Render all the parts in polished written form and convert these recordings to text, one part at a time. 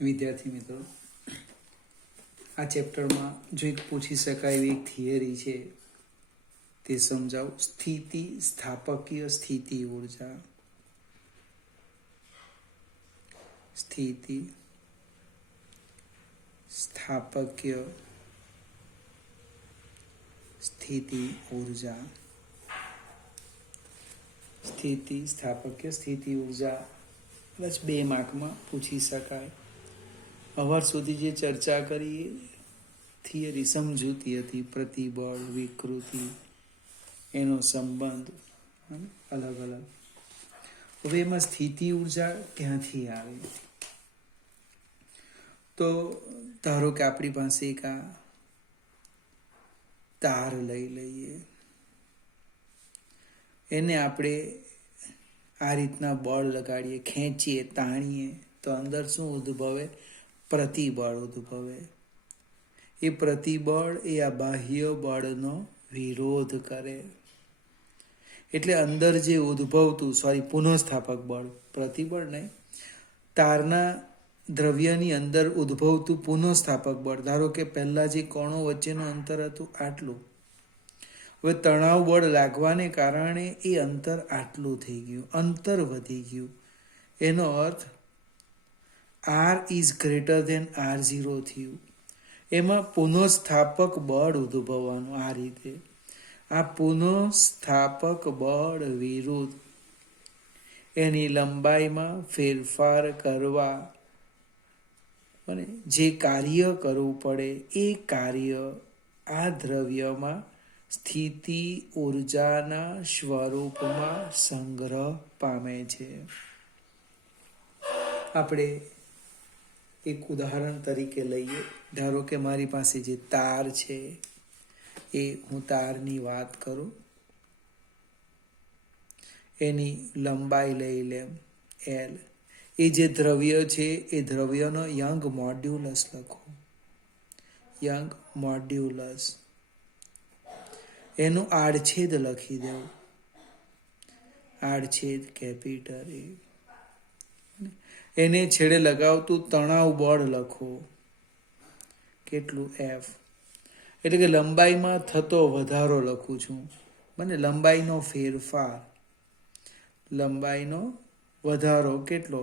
વિદ્યાર્થી મિત્રો, આ ચેપ્ટરમાં જો એક પૂછી શકાય એવી એક થિયરી છે તે સમજાવું. સ્થિતિ સ્થાપકીય સ્થિતિ ઊર્જા. સ્થિતિ સ્થાપકીય સ્થિતિ ઊર્જા. સ્થિતિ સ્થાપકીય સ્થિતિ ઊર્જા કદાચ 2 માર્કમાં પૂછી શકાય. અવાર સુધી જે ચર્ચા કરી થિયરી સમજૂતી હતી, પ્રતિબળ, વિકૃતિ, એનો સંબંધ અલગ અલગ. હવે એમાં સ્થિતિ ઊર્જા ક્યાંથી આવે? તો ધારો કે આપણી પાસે એક આ તાર લઈ લઈએ, એને આપણે આ રીતના બળ લગાડીએ, ખેંચીએ, તાણીએ તો અંદર શું ઉદ્ભવે? પ્રતિબળ ઉદ્ભવે. એ પ્રતિબળ એ આ બાહ્ય બળનો વિરોધ કરે. એટલે અંદર જે ઉદ્ભવતું પુનઃસ્થાપક બળ, પ્રતિબળ નહીં, તારના દ્રવ્યની અંદર ઉદ્ભવતું પુનઃસ્થાપક બળ. ધારો કે પહેલા જે કણો વચ્ચેનું અંતર હતું આટલું, હવે તણાવ બળ લાગવાને કારણે એ અંતર આટલું થઈ ગયું, અંતર વધી ગયું. એનો અર્થ R is greater than R0 થયું. એમાં પુનઃસ્થાપક બળ ઉદ્ભવવાનું. આ રીતે આ પુનઃસ્થાપક બળ વિરુદ્ધ એની લંબાઈમાં ફેરફાર કરવા અને જે કાર્ય કરવું પડે એ કાર્ય આ દ્રવ્યમાં સ્થિતિ ઊર્જાના સ્વરૂપમાં સંગ્રહ પામે છે. આપણે એક ઉદાહરણ તરીકે લઈએ. ધારો કે મારી પાસે જે તાર છે, એ હું તારની વાત કરું, એની લંબાઈ લઈ લેમ L. એ જે દ્રવ્ય છે એ દ્રવ્યનો યંગ મોડ્યુલસ લખો. Young modulus. એનું આડછેદ લખી દેવું. આડછેદ કેપિટલ A. એને છેડે લગાવતું તણાવ બળ લખો. કેટલું? F. એટલે કે લંબાઈમાં થતો વધારો લખું છું. મને લંબાઈનો ફેરફાર, લંબાઈનો વધારો કેટલો?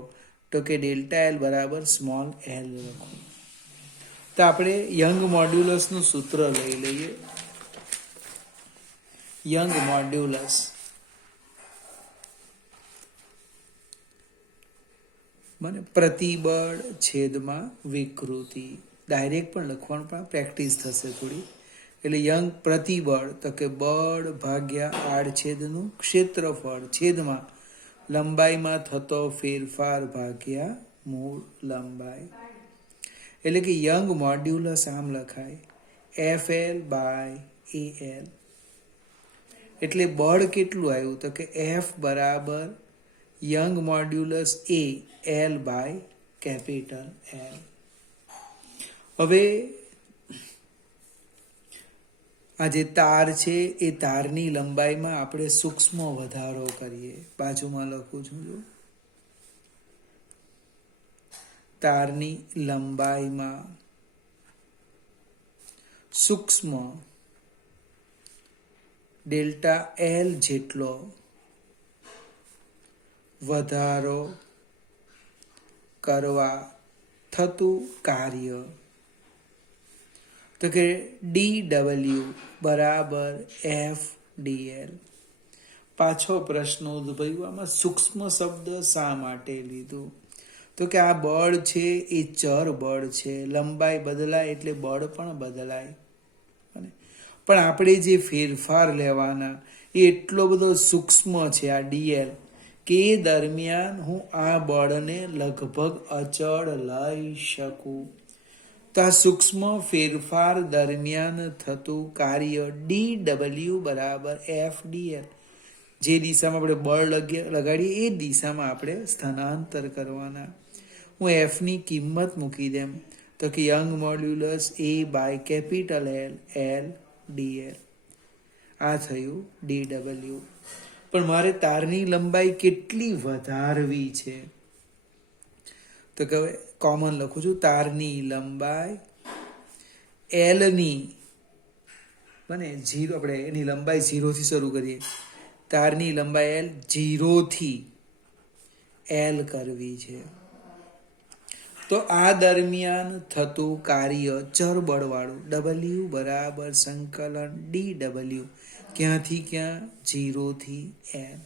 તો કે ડેલ્ટા L બરાબર સ્મોલ l લખો. તો આપણે યંગ મોડ્યુલસનું સૂત્ર લઈ લઈએ. યંગ મોડ્યુલસ મને પ્રતિબળ છેદમાં વિકૃતિ. ડાયરેક્ટ પણ લખવાનું, પણ પ્રેક્ટિસ થશે થોડી. એટલે યંગ પ્રતિબળ તો કે બળ ભાગ્યા આડછેદનું ક્ષેત્રફળ છેદમાં લંબાઈમાં થતો ફેરફાર ભાગ્યા મૂળ લંબાઈ. એટલે કે યંગ મોડ્યુલસ આમ લખાય FL બાય AL. એટલે બળ કેટલું આવ્યું? તો કે F બરાબર young modulus A L by capital L. હવે આ જે તાર છે એ તારની લંબાઈમાં આપણે સૂક્ષ્મ વધારો કરીએ. બાજુમાં લખું છું જો. તારની લંબાઈમાં સૂક્ષ્મ ડેલ્ટા L જેટલો વધારો કરવા થતું કાર્ય. તો કે DW બરાબર FDL. પાછો પ્રશ્ન ઉદ્ભવ્યો, આમાં સૂક્ષ્મ શબ્દ શા માટે લીધું? તો કે આ બળ છે એ ચર બળ છે. લંબાઈ બદલાય એટલે બળ પણ બદલાય. પણ આપણે જે ફેરફાર લેવાના એ એટલો બધો સૂક્ષ્મ છે આ DL, કે એ દરમિયાન હું આ બળને લગભગ અચળ લઈ શકું. તો આ સૂક્ષ્મ ફેરફાર દરમિયાન થતું કાર્ય DW બરાબર FDL. જે દિશામાં આપણે બળ લગાડીએ એ દિશામાં આપણે સ્થાનાંતર કરવાના. હું Fની કિંમત મૂકી દેમ તો કે young modulus A by capital L L DL. આ થયું DW. પણ મારે તારની લંબાઈ કેટલી વધારવી છે? તો કે કોમન લખું છું, તારની લંબાઈ એલની બને 0, આપણે એની લંબાઈ 0 થી શરૂ કરીએ. તારની લંબાઈ એલ 0 થી એલ કરવી છે. તો આ દરમિયાન થતું કાર્ય ચર બળવાળું W બરાબર સંકલન DW ક્યાંથી ક્યાં 0 થી એલ.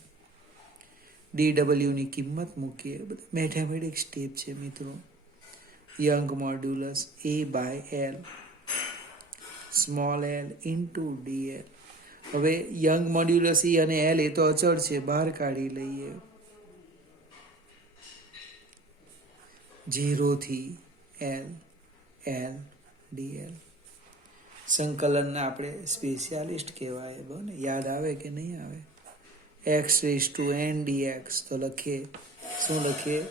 DW ની કિંમત મૂકીએ. મેથેમેટિક સ્ટેપ છે મિત્રો. Young modulus A/L small l into DL. હવે યંગ મોડ્યુલસ E અને L એ તો અચળ છે, બહાર કાઢી લઈએ. 0 થી L DL. સંકલનના આપણે સ્પેશિયાલિસ્ટ કહેવાય. બને યાદ આવે કે નહીં આવે? x⁻n dx. તો લખીએ, શું લખીએ?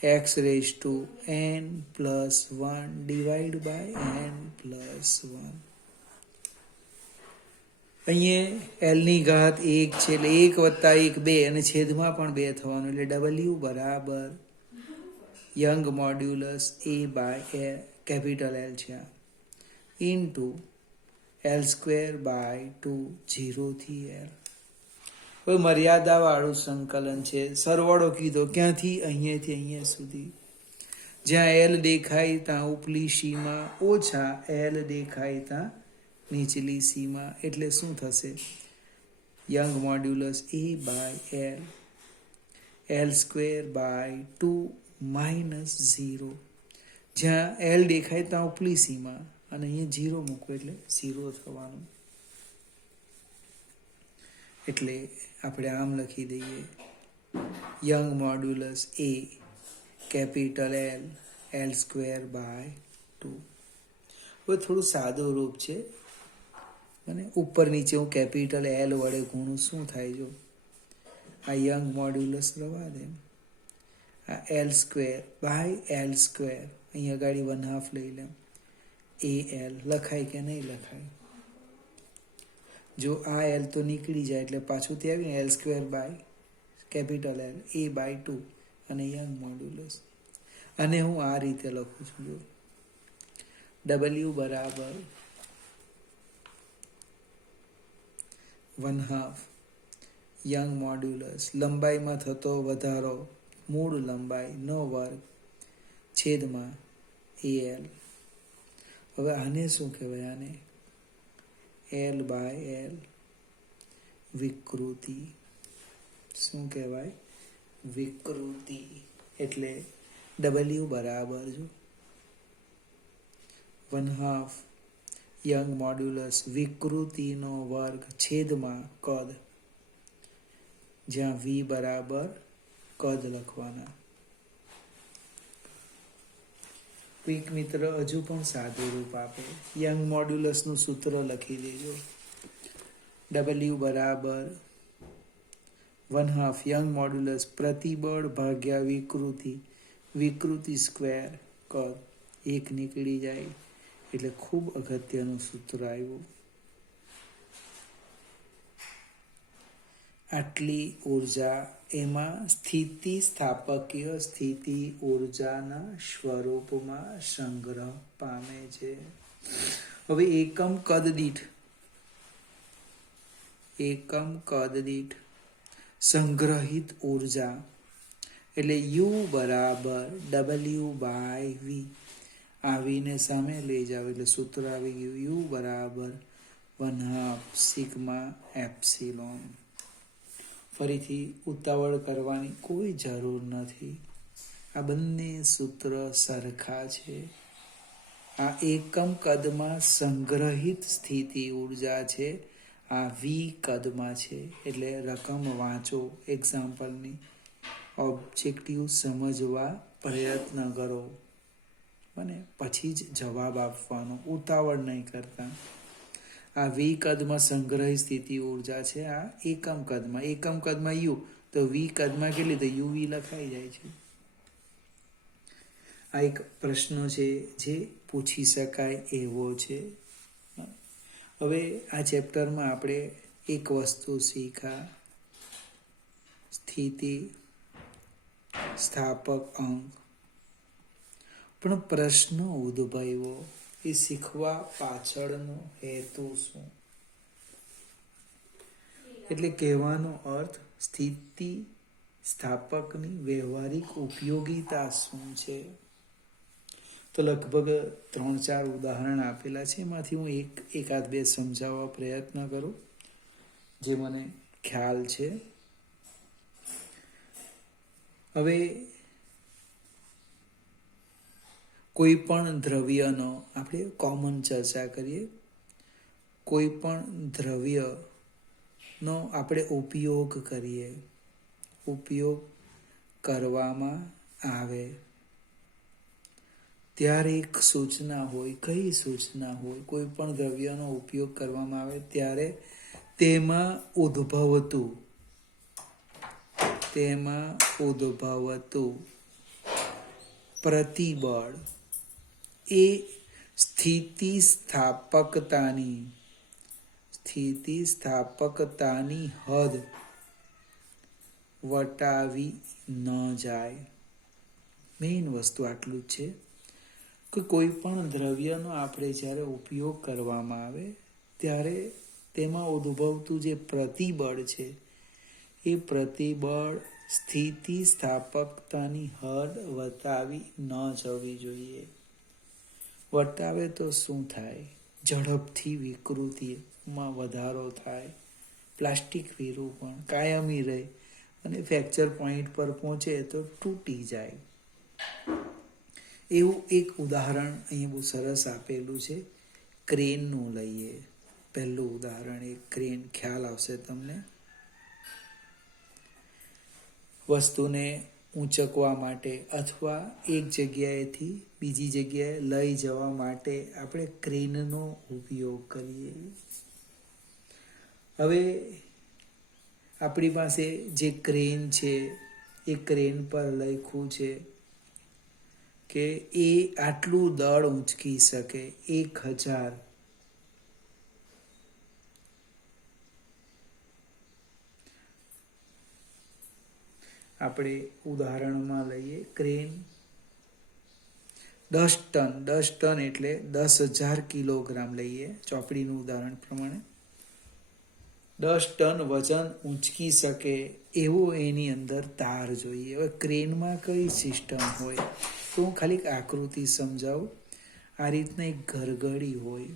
x⁻n + 1 divide by n + 1. અહીંયા l ની ઘાત 1 છે, એટલે 1 + 1 2, અને છેદમાં પણ 2 થવાનું, એટલે W બરાબર young modulus A/L capital L છે ઇન્ટુ L²/2 0 થી L. હવે મર્યાદાવાળું સંકલન છે. સરવાળો કીધો ક્યાંથી? અહીંયાથી અહીંયા સુધી. જ્યાં L દેખાય ત્યાં ઉપલી સીમા ઓછા L દેખાય ત્યાં નીચલી સીમા. એટલે શું થશે? Young modulus A/L L²/2 -0. જ્યાં L દેખાય ત્યાં ઉપલી સીમા, અને અહીંયા 0 મૂકો એટલે 0 થવાનું. એટલે આપણે આમ લખી દઈએ, young modulus A capital L L²/2. હવે થોડું સાદું રૂપ છે, અને ઉપર નીચે હું કેપિટલ L વડે ગુણું, શું થાય? જો આ યંગ મોડ્યુલસ રવા દે, આ L²/L², અહીંયા ગાડી 1/2 લઈ લે, AL લખાય કે નહીં લખાય? જો આ L તો નીકળી જાય એટલે પાછું તે આવી L²/કેપિટલ L A/2 અને યંગ મોડ્યુલસ. અને હું આ રીતે લખું છું, જો W બરાબર 1/2 યંગ મોડ્યુલસ લંબાઈમાં થતો વધારો મૂળ લંબાઈનો વર્ગ છેદમાં AL. હવે આને શું કહેવાય? આને L/L વિકૃતિ. શું કહેવાય? વિકૃતિ. એટલે W બરાબર જો 1/2 યંગ મોડ્યુલસ વિકૃતિનો વર્ગ છેદમાં કદ, જ્યાં V બરાબર કદ લખવાના. ક્વિક મિત્ર હજુ પણ સાદું રૂપ આપે. યંગ મોડ્યુલસનું સૂત્ર લખી દેજો. W બરાબર 1/2 યંગ મોડ્યુલસ પ્રતિબળ ભાગ્યા વિકૃતિ, વિકૃતિ સ્ક્વેર કદ. 1 નીકળી જાય એટલે ખૂબ અગત્યનું સૂત્ર આવ્યું. આટલી ઉર્જા એમાં સ્થિતિ સ્થાપકીય સ્થિતિ ઉર્જાના સ્વરૂપમાં સંગ્રહ પામે છે. હવે એકમ કદ દીઠ સંગ્રહિત ઉર્જા એટલે U બરાબર W/V. આવીને સામે લઈ જાવ એટલે સૂત્ર આવી ગયું, U બરાબર 1/2 σ ε. ફરીથી ઉતાવળ કરવાની કોઈ જરૂર નથી. આ બંને સૂત્ર સરખા છે. આ એકમ કદમાં સંગ્રહિત સ્થિતિ ઉર્જા છે, આ V કદમાં છે. એટલે રકમ વાંચો, એક્ઝામ્પલની ઓબ્જેક્ટિવ સમજવા પ્રયત્ન કરો, અને પછી જ જવાબ આપવાનો, ઉતાવળ નહીં કરતા. આ V કદમાં સંગ્રહિત સ્થિતિ ઉર્જા છે, આ એકમ કદમાં U, તો V કદમાં કેટલી? તો UV લખાઈ જાય છે. આ એક પ્રશ્ન છે જે પૂછી શકાય એવો છે. હવે આ ચેપ્ટરમાં આપણે એક વસ્તુ શીખ્યા, સ્થિતિ સ્થાપક અંગ. પણ પ્રશ્ન ઉદ્ભવ્યો, એ શીખવા પાછળનો હેતુ શું? એટલે કહેવાનો અર્થ સ્થિતિ સ્થાપકની વ્યવહારિક ઉપયોગિતા શું છે? તો લગભગ 3-4 ઉદાહરણ આપેલા છે, એમાંથી હું એકાદ બે સમજાવવા પ્રયત્ન કરું જે મને ખ્યાલ છે. હવે કોઈ પણ દ્રવ્યનો આપણે કોમન ચર્ચા કરીએ. કોઈ પણ દ્રવ્યનો આપણે ઉપયોગ કરીએ, ઉપયોગ કરવામાં આવે ત્યારે એક સૂચના હોય. કઈ સૂચના હોય? કોઈ પણ દ્રવ્યનો ઉપયોગ કરવામાં આવે ત્યારે તેમાં ઉદ્ભવતું પ્રતિબળ એ સ્થિતિસ્થાપકતાની હદ વટાવી ન જાય. મેઇન વસ્તુ આટલું જ છે કે કોઈ પણ દ્રવ્યનો આપણે જ્યારે ઉપયોગ કરવામાં આવે ત્યારે તેમાં ઉદ્ભવતું જે પ્રતિબળ છે એ પ્રતિબળ સ્થિતિસ્થાપકતાની હદ વટાવી ન જવી જોઈએ. વટાવે તો શું થાય? ઝડપથી વિકૃતિમાં વધારો થાય, પ્લાસ્ટિક વિરૂપણ કાયમી રહે અને ફ્રેક્ચર પોઈન્ટ પર પહોંચે તો તૂટી જાય. એવું એક ઉદાહરણ અહીંયા બહુ સરસ આપેલું છે. ક્રેનનું લઈએ. પહેલું ઉદાહરણ એક ક્રેન, ખ્યાલ આવશે તમને. વસ્તુને ઊંચકવા માટે અથવા એક જગ્યાએથી બીજી જગ્યાએ લઈ જવા માટે આપણે ક્રેનનો ઉપયોગ કરીએ. હવે આપણી પાસે જે ક્રેન છે એ ક્રેન પર લખ્યું છે કે એ આટલું દળ ઊંચકી શકે, 1000. આપણે ઉદાહરણમાં લઈએ ક્રેન 10 ટન એટલે 10,000 કિલોગ્રામ લઈએ, ચોપડીનું ઉદાહરણ પ્રમાણે. 10 ટન વજન ઊંચકી શકે એવો એની અંદર તાર જોઈએ. હવે ક્રેનમાં કઈ સિસ્ટમ હોય તો હું ખાલી આકૃતિ સમજાવું. આ રીતના એક ઘરઘડી હોય,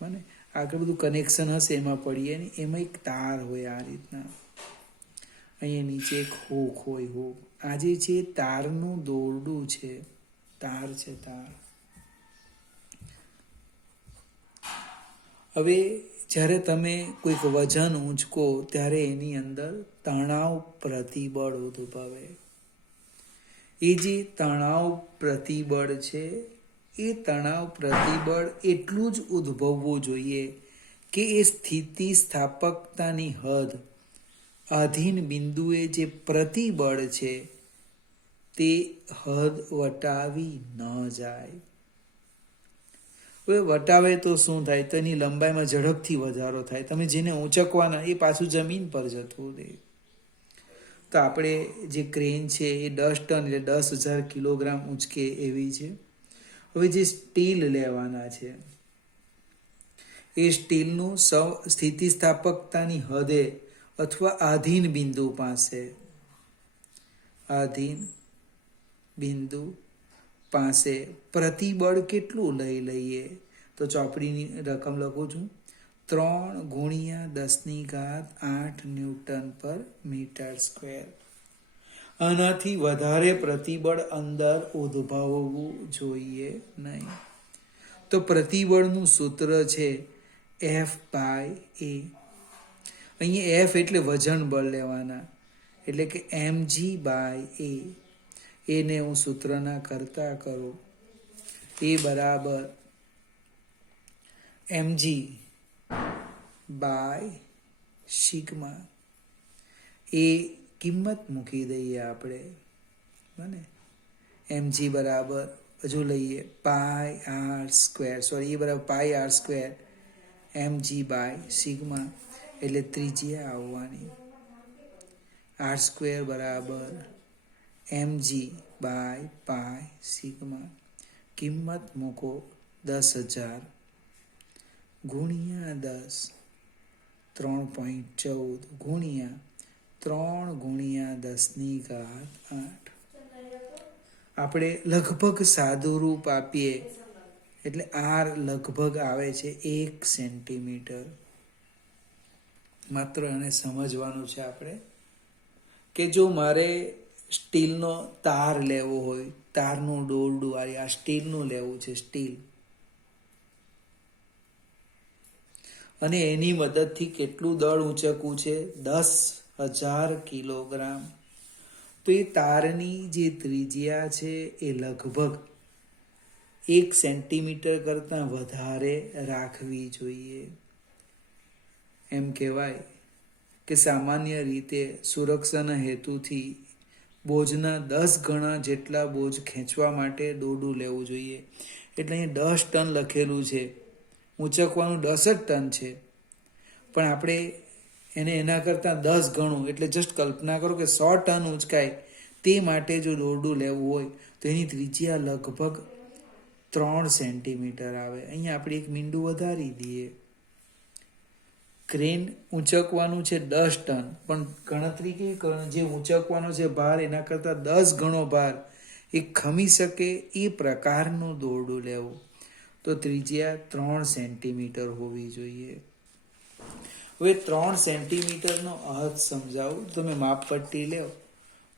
મને આગળ બધું કનેક્શન હશે એમાં પડીએ ને, એમાં એક તાર હોય આ રીતના. અહીંયા નીચે એક હૂક હોય. હૂક આ જે છે તારનું દોરડું છે, તાર છે તાર. હવે જ્યારે તમે કોઈક વજન ઊંચકો ત્યારે એની અંદર તણાવ પ્રતિબળ ઉદ્ભવે. એ જે તણાવ પ્રતિબળ છે એ તણાવ પ્રતિબળ એટલું જ ઉદ્ભવવું જોઈએ કે એ સ્થિતિસ્થાપકતાની હદ આધીન બિંદુએ જે પ્રતિબળ છે તે હદ વટાવી ન જાય. હવે વટાવે તો શું થાય? તો એની લંબાઈમાં ઝડપથી વધારો થાય. તમે જેને ઊંચકવાના એ પાછું જમીન પર જતું રહે. તો આપણે જે ક્રેન છે એ 10 ટન એટલે 10,000 કિલોગ્રામ ઊંચકે એવી છે. હવે જે સ્ટીલ લેવાના છે એ સ્ટીલનું સ્થિતિસ્થાપકતાની હદે અથવા આધીન બિંદુ પાસે પ્રતિબળ કેટલું લઈ લઈએ? તો ચોપડીની રકમ લખું છું, 3 × 10⁸ ન્યૂટન પર મીટર સ્ક્વેર. આનાથી વધારે પ્રતિબળ અંદર ઉદ્ભવવું જોઈએ નહીં. તો પ્રતિબળનું સૂત્ર છે F/A. અહીંયા F એટલે વજન બળ લેવાના, એટલે કે mg/a. એને હું સૂત્રના કરતા કરું. એ બરાબર mg/σ. એ કિંમત મૂકી દઈએ આપણે, બને mg બરાબર હજુ લઈએ πr², એ બરાબર πr² mg/σ એટલે ત્રિજ્યા આવવાની. r² બરાબર mg/π કિંમત મૂકો 10,000 ગુણ્યા 10 3.14 ગુણ્યા 3 ગુણ્યા 10⁸ આપણે લગભગ સાદું રૂપ આપીએ એટલે આર લગભગ આવે છે 1 સેન્ટીમીટર. માત્ર એને સમજવાનું છે આપણે કે જો મારે સ્ટીલનો તાર લેવો હોય, તારનું દોરડું આ સ્ટીલનું લેવું છે, સ્ટીલ, અને એની મદદથી કેટલું દળ ઊંચકવું છે 10,000 કિલોગ્રામ. તો એ તારની જે ત્રિજ્યા છે એ લગભગ 1 સેન્ટીમીટર કરતાં વધારે રાખવી જોઈએ. એમ કહેવાય કે સામાન્ય રીતે સુરક્ષાના હેતુથી બોજના 10 ગણા જેટલા બોજ ખેંચવા માટે દોરડું લેવું જોઈએ. એટલે અહીં 10 ટન લખેલું છે, ઊંચકવાનું 10 જ ટન છે, પણ આપણે એને એના કરતાં 10 ગણું એટલે જસ્ટ કલ્પના કરો કે 100 ટન ઊંચકાય. તે માટે જો દોરડું લેવું હોય તો એની ત્રિજ્યા લગભગ 3 સેન્ટીમીટર આવે. અહીંયા આપણે એક મીંડું વધારી દઈએ. ક્રેન ઊંચકવાનું છે 10 ટન, પણ ગણતરી કેવી કરવાની, જે ઊંચકવાનો છે ભાર એના કરતાં 10 ગણો ભાર એ ખમી શકે એ પ્રકારનું દોરડું લેવું. તો ત્રિજ્યા 3 સેન્ટીમીટર હોવી જોઈએ. હવે 3 સેન્ટીમીટરનો અર્થ સમજાવું. તમે માપપટ્ટી લો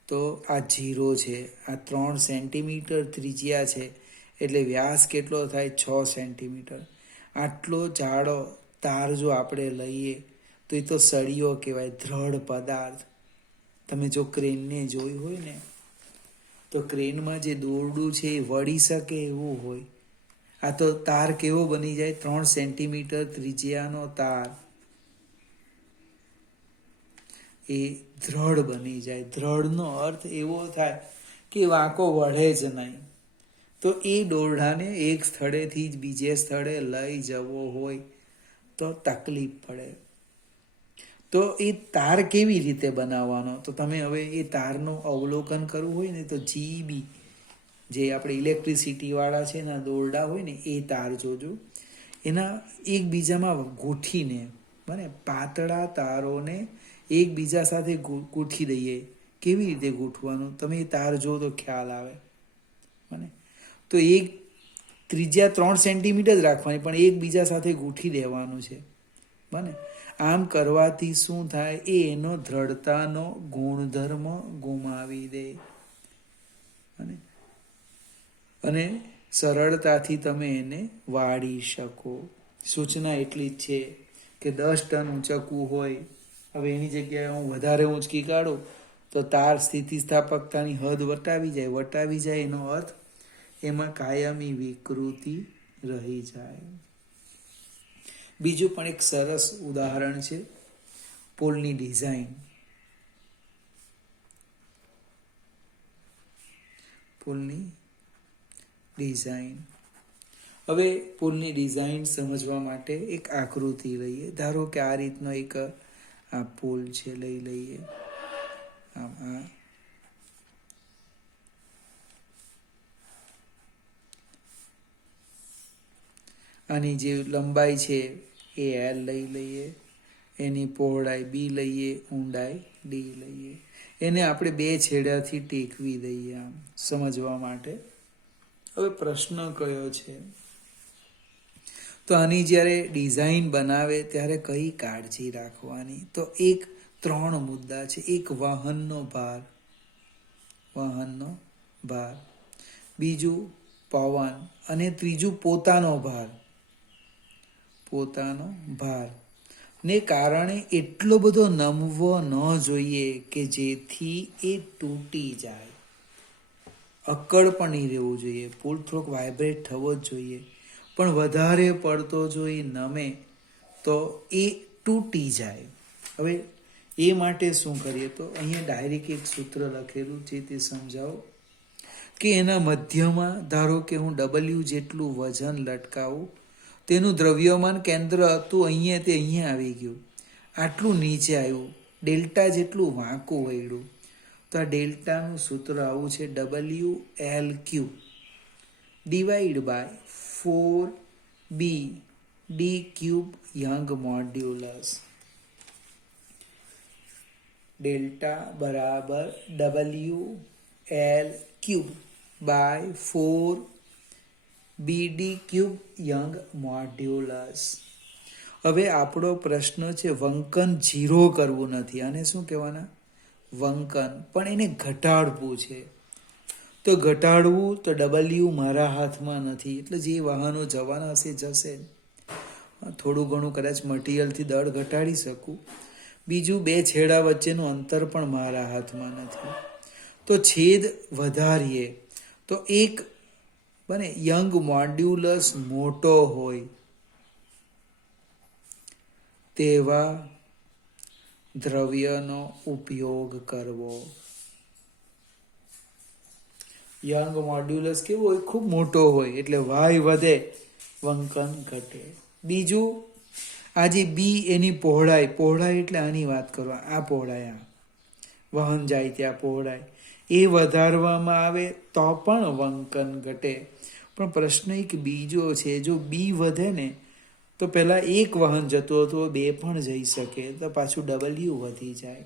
તો આ 0 છે, આ 3 સેન્ટીમીટર ત્રિજ્યા છે, એટલે વ્યાસ કેટલો થાય 6 સેન્ટીમીટર. આટલો જાડો તાર જો આપણે લઈએ તો એ તો સળિયો કહેવાય, દ્રઢ પદાર્થ. તમે જો ક્રેનને જોઈ હોય ને તો ક્રેનમાં જે દોરડું છે એ વળી શકે એવું હોય. આ તો તાર કેવો બની જાય, 3 સેન્ટીમીટર ત્રિજ્યાનો તાર એ દ્રઢ બની જાય. દ્રઢનો અર્થ એવો થાય કે વાંકો વળે જ નહીં. તો એ દોરડાને એક સ્થળેથી જ બીજે સ્થળે લઈ જવો હોય તો તકલીફ પડે. તો એ તાર કેવી રીતે બનાવવાનો, તો તમે હવે એ તારનું અવલોકન કરવું હોય ને તો જીબી જે આપણે ઇલેક્ટ્રિસિટીવાળા છે એના દોરડા હોય ને એ તાર જોજો. એના એકબીજામાં ગૂંથીને, બને પાતળા તારોને એકબીજા સાથે ગૂંથી દઈએ. કેવી રીતે ગૂંથવાનું તમે એ તાર જો તો ખ્યાલ આવે. બને તો એક ત્રિજ્યા 3 સેન્ટીમીટર જ રાખવાની, પણ એકબીજા સાથે ગૂંથી દેવાનું છે. બને આમ કરવાથી શું થાય, એ એનો દ્રઢતાનો ગુણધર્મ ગુમાવી દે અને સરળતાથી તમે એને વાળી શકો. સૂચના એટલી જ છે કે 10 ટન ઊંચકવું હોય, હવે એની જગ્યાએ હું વધારે ઊંચકી કાઢું તો તાર સ્થિતિસ્થાપકતાની હદ વટાવી જાય એનો અર્થ એમાં કાયમી વિકૃતિ રહી જાય. બીજું પણ એક સરસ ઉદાહરણ છે પુલની ડિઝાઇન. હવે પુલની ડિઝાઇન સમજવા માટે એક આકૃતિ લઈએ. ધારો કે આ રીતનો એક આ પુલ છે, લઈ લઈએ. આની જે લંબાઈ છે એ એલ લઈ લઈએ, એની પહોળાઈ બી લઈએ, ઊંડાઈ ડી લઈએ. એને આપણે 2 છેડાથી ટેકવી દઈએ આમ સમજવા માટે. હવે પ્રશ્ન કયો છે, તો આની જ્યારે ડિઝાઇન બનાવે ત્યારે કઈ કાળજી રાખવાની, તો 3 મુદ્દા છે. એક વાહનનો ભાર, બીજું પવન, અને ત્રીજું પોતાનો ભાર ને કારણે એટલો બધો નમવો ન જોઈએ કે જેથી એ તૂટી જાય. અક્કડ પણ નહીં રહેવું જોઈએ. પુલ થોડોક વાઇબ્રેટ થવો જ જોઈએ, પણ વધારે પડતો જો એ નમે તો એ તૂટી જાય. હવે એ માટે શું કરીએ, તો અહીંયા ડાયરેક્ટ એક સૂત્ર લખેલું છે તે સમજાવો કે એના મધ્યમાં ધારો કે હું W જેટલું વજન લટકાવું, તેનું દ્રવ્યમાન કેન્દ્ર હતું અહીંયા, તે અહીંયા આવી ગયું, આટલું નીચે આવ્યું, ડેલ્ટા જેટલું વાંકું વળ્યું, તો આ ડેલ્ટાનું સૂત્ર આવું છે WL³ divide by 4BD³ young modulus. Delta બરાબર WL³ by 4BD³ young modulus. હવે આપણો પ્રશ્ન છે વંકન 0 કરવું નથી, આને શું કહેવાના? વંકન. પણ એને ઘટાડવું છે. તો ઘટાડવું તો W મારા હાથમાં નથી, એટલે જે વાહનો જવાના હશે જશે. થોડું ઘણું કદાચ મટીરિયલથી દળ ઘટાડી શકું. બીજું, બે છેડા વચ્ચેનું અંતર પણ મારા હાથમાં નથી. તો છેદ વધારીએ તો એક બને યંગ મોડ્યુલસ મોટો હોય તેવા દ્રવ્યનો ઉપયોગ કરવો. યંગ મોડ્યુલસ કેવું હોય? ખૂબ મોટો હોય, એટલે વાય વધે, વંકન ઘટે. બીજું, આ જે બી એની પહોળાઈ એટલે આની વાત કરવા, આ પહોળાઈ, આ વહન જાય ત્યાં પહોળાઈ, એ વધારવામાં આવે તો પણ વંકન ઘટે. પણ પ્રશ્ન એક બીજો છે, જો બી વધે ને તો પહેલા એક વહન જતું હતું, બે પણ જઈ શકે, તો પાછું W વધી જાય.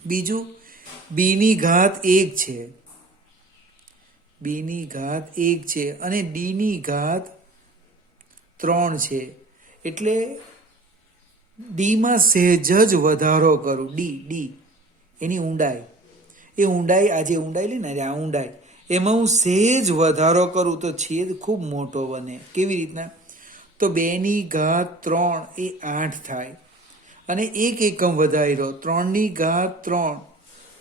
બીજું, બીની ઘાત 1 છે, બીની ઘાત 1 છે અને ડીની ઘાત 3 છે, એટલે ડીમાં સહેજ જ વધારો કરું. ડી એની ઊંડાઈ, એ ઊંડાઈ, આ જે ઊંડાઈ લે ને, આ ઊંડાઈ, એમાં હું સહેજ વધારો કરું તો છેદ ખૂબ મોટો બને. કેવી રીતના? તો 2ની ઘાત 3 એ 8 થાય, અને 1 એકમ વધાર્યો, 3ની ઘાત 3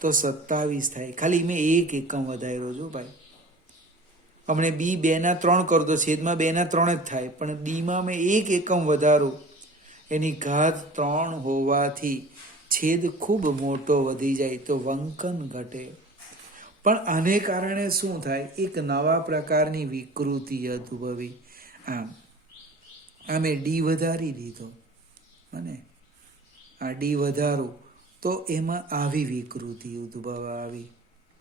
તો 27 થાય. ખાલી મેં 1 એકમ વધાર્યો છું ભાઈ. હમણે બી 2ના 3 કરું તો છેદમાં 2ના 3 જ થાય, પણ બીમાં મેં 1 એકમ વધારું, એની ઘાત 3 હોવાથી છેદ ખૂબ મોટો વધી જાય, તો વંકન ઘટે. પણ આને કારણે શું થાય? એક નવા પ્રકારની વિકૃતિ ઉદ્ભવી. આમે ડી વધારી દીધો, અને આ ડી વધારું તો એમાં આવી વિકૃતિ ઉદ્ભવ આવી.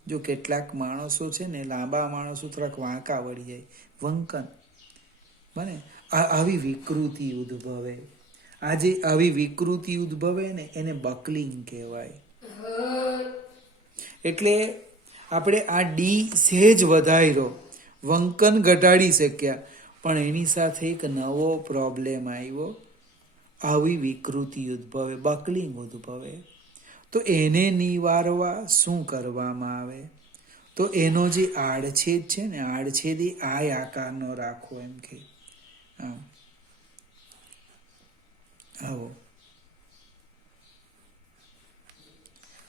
જો કેટલાક માણસો છે ને, લાંબા માણસો થોડાક વાંકા વળી જાય, વંકન બને, આવી વિકૃતિ ઉદ્ભવે. આજે આવી વિકૃતિ ઉદ્ભવે ને એને બકલિંગ કહેવાય. એટલે આપણે આ ડી સહેજ વધાર્યો, વંકન ઘટાડી શક્યા, પણ એની સાથે એક નવો પ્રોબ્લેમ આવ્યો, આવી વિકૃતિ ઉદ્ભવે, બકલિંગ ઉદ્ભવે. તો એને નિવારવા શું કરવામાં આવે? તો એનો જે આડછેદ છે ને, આડછેદ એ આય આકારનો રાખવો, એમ કે આવો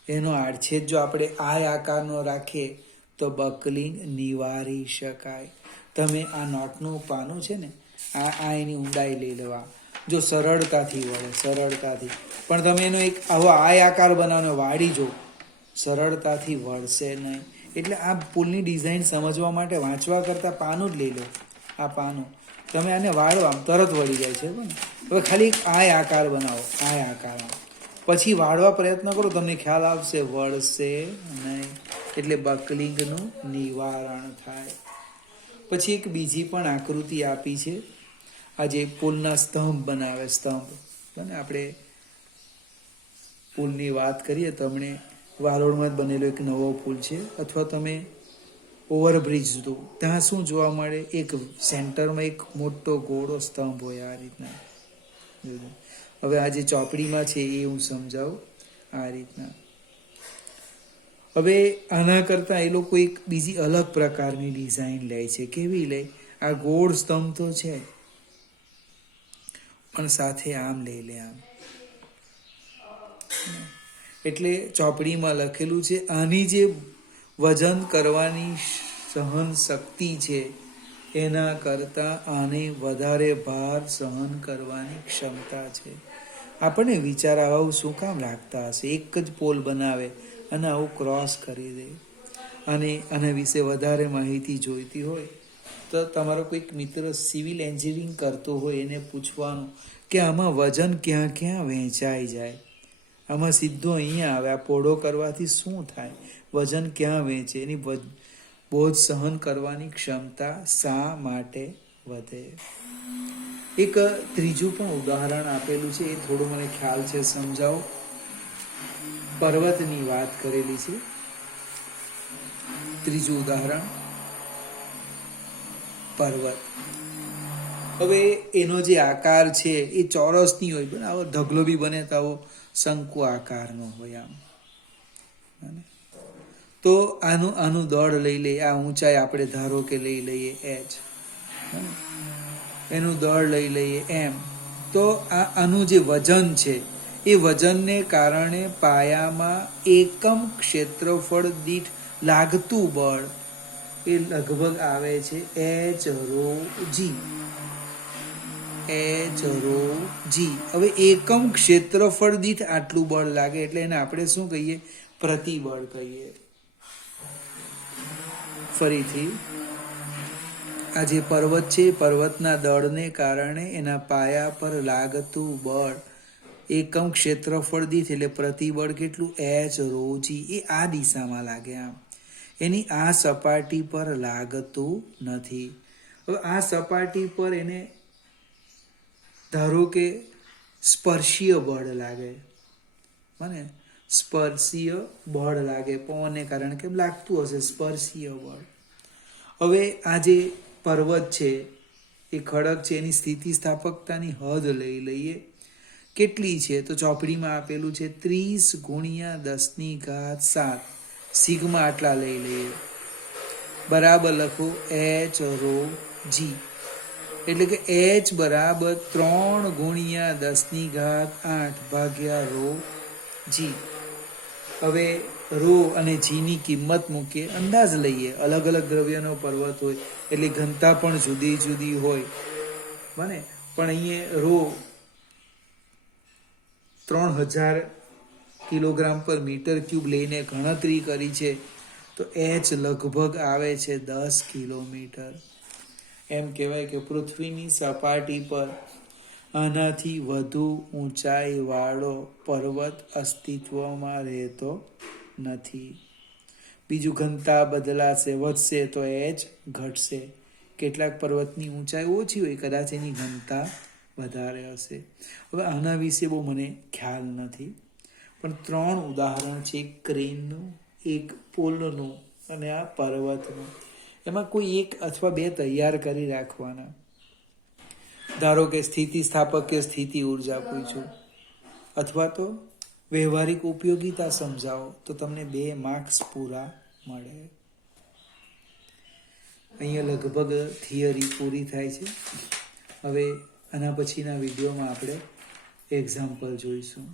એનો આડછેદ જો આપણે આય આકારનો રાખીએ તો બકલિંગ નિવારી શકાય. તમે આ નોટનું પાનું છે ને, આ એની ઊંડાઈ લઈ લેવા, જો સરળતાથી વળે, સરળતાથી. પણ તમે એનો એક આવો આય આકાર બનાવવાનો વાળી જો, સરળતાથી વળશે નહીં. એટલે આ પુલની ડિઝાઇન સમજવા માટે વાંચવા કરતાં પાનું જ લઈ લો. આ પાનું તમે આને વાળો, આમ તરત વળી જાય છે. હવે ખાલી એક આય આકાર બનાવો, આય આકાર, પછી વાળવા પ્રયત્ન કરો, તમને ખ્યાલ આવશે, વળશે નહીં. એટલે બકલિંગનું નિવારણ થાય. પછી એક બીજી પણ આકૃતિ આપી છે, આ જે પુલના સ્તંભ બનાવે, સ્તંભ બને. આપણે પુલની વાત કરીએ તો હમણે વાલોડમાં જ બનેલો એક નવો પુલ છે, અથવા તમે ઓવરબ્રિજ જુઓ, ત્યાં શું જોવા મળે? એક સેન્ટરમાં એક મોટો ગોળો સ્તંભ હોય, આ રીતના. હવે આ જે ચોપડીમાં છે એ હું સમજાવું આ રીતના. હવે આના કરતાં એ લોકો એક બીજી અલગ પ્રકારની ડિઝાઇન લે છે. કેવી લે? આ ગોળ સ્તંભ તો છે, પણ સાથે આમ લઈ લે, આમ. એટલે ચોપડીમાં લખેલું છે, આની જે વજન કરવાની સહન શક્તિ છે એના કરતાં આને વધારે ભાર સહન કરવાની ક્ષમતા છે. આપણને વિચાર આવું શું કામ રાખતા હશે? એક જ પોલ બનાવે અને આવું ક્રોસ કરી દે. અને આના વિશે વધારે માહિતી જોઈતી હોય તો તમારો કોઈક મિત્ર સિવિલ એન્જિનિયરિંગ કરતો હોય એને પૂછવાનું કે આમાં વજન ક્યાં ક્યાં વહેંચાઈ જાય. આમાં સીધો અહીંયા આવે. આ પોળો કરવાથી શું થાય? વજન ક્યાં વેચે? એની બોજ સહન કરવાની ક્ષમતા શા માટે વધે? એક ત્રીજું પણ ઉદાહરણ આપેલું છે, એ થોડું મને ખ્યાલ છે, સમજાવો. પર્વતની વાત કરેલી છે. ત્રીજું ઉદાહરણ પર્વત. હવે એનો જે આકાર છે એ ચોરસ નહીં હોય, પણ આવો ઢગલો બી બને તો આવો શંકુ આકારનો હોય આમ. તો આનું દળ લઈ લઈએ. આ ઊંચાઈ આપણે ધારો કે લઈ લઈએ h, એનું દળ લઈ લઈએ m. તો આનું જે વજન છે એ વજનને કારણે પાયામાં એકમ ક્ષેત્રફળ દીઠ લાગતું બળ એ લગભગ આવે છે h rho g. હવે એકમ ક્ષેત્રફળ દીઠ આટલું બળ લાગે એટલે એને આપણે શું કહીએ? પ્રતિબળ કહીએ. ફરીથી, આ જે પર્વત છે, પર્વતના દળને કારણે એના પાયા પર લાગતું બળ એકમ ક્ષેત્રફળ દીઠ એટલે પ્રતિબળ કેટલું? h rho g. એ આ દિશામાં લાગે આમ, એની આ સપાટી પર લાગતું નથી. હવે આ સપાટી પર એને ધારો કે સ્પર્શીય બળ લાગે, મને સ્પર્શીય બળ લાગે, પવનને કારણે કેમ લાગતું હશે? સ્પર્શીય બળ. હવે આ જે પર્વત છે એ ખડક છે, એની સ્થિતિ સ્થાપકતાની હદ લઈ લઈએ. કેટલી છે? તો ચોપડીમાં આપેલું છે 30×10⁻7. સિગ્મા આટલા લઈ લઈએ. બરાબર લખો h rho g. એટલે કે h બરાબર 3×10⁸ ભાગ્યા ρ g. હવે ρ અને g ની કિંમત મૂકીએ, અંદાજ લઈએ. અલગ અલગ દ્રવ્યનો પર્વત હોય એટલે ઘનતા પણ જુદી જુદી હોય, બને. પણ અહીંયા ρ 3000 kg/m³ લઈને ગણતરી કરી છે, તો h લગભગ આવે છે 10 કિલોમીટર. એમ કહેવાય કે પૃથ્વીની સપાટી પર આનાથી વધુ ઊંચાઈવાળો પર્વત અસ્તિત્વમાં રહેતો નથી. બીજું, ઘનતા બદલાશે, વધશે તો h ઘટશે. કેટલાક પર્વતની ઊંચાઈ ઓછી હોય, કદાચ એની ઘનતા વધારે હશે. હવે આના વિશે બહુ મને ખ્યાલ નથી, પણ 3 ઉદાહરણ છે. એક ક્રેનનું, એક પુલનું અને આ પર્વતનું. એમાં કોઈ એક અથવા બે તૈયાર કરી રાખવાના. ધારો કે સ્થિતિ સ્થાપક કે સ્થિતિ ઉર્જા પૂછ્યું, અથવા તો વ્યવહારિક ઉપયોગિતા સમજાવો, તો તમને 2 માર્ક્સ પૂરા મળે. અહીંયા લગભગ થિયરી પૂરી થાય છે. હવે આના પછીના વિડીયોમાં આપણે એક્ઝામ્પલ જોઈશું.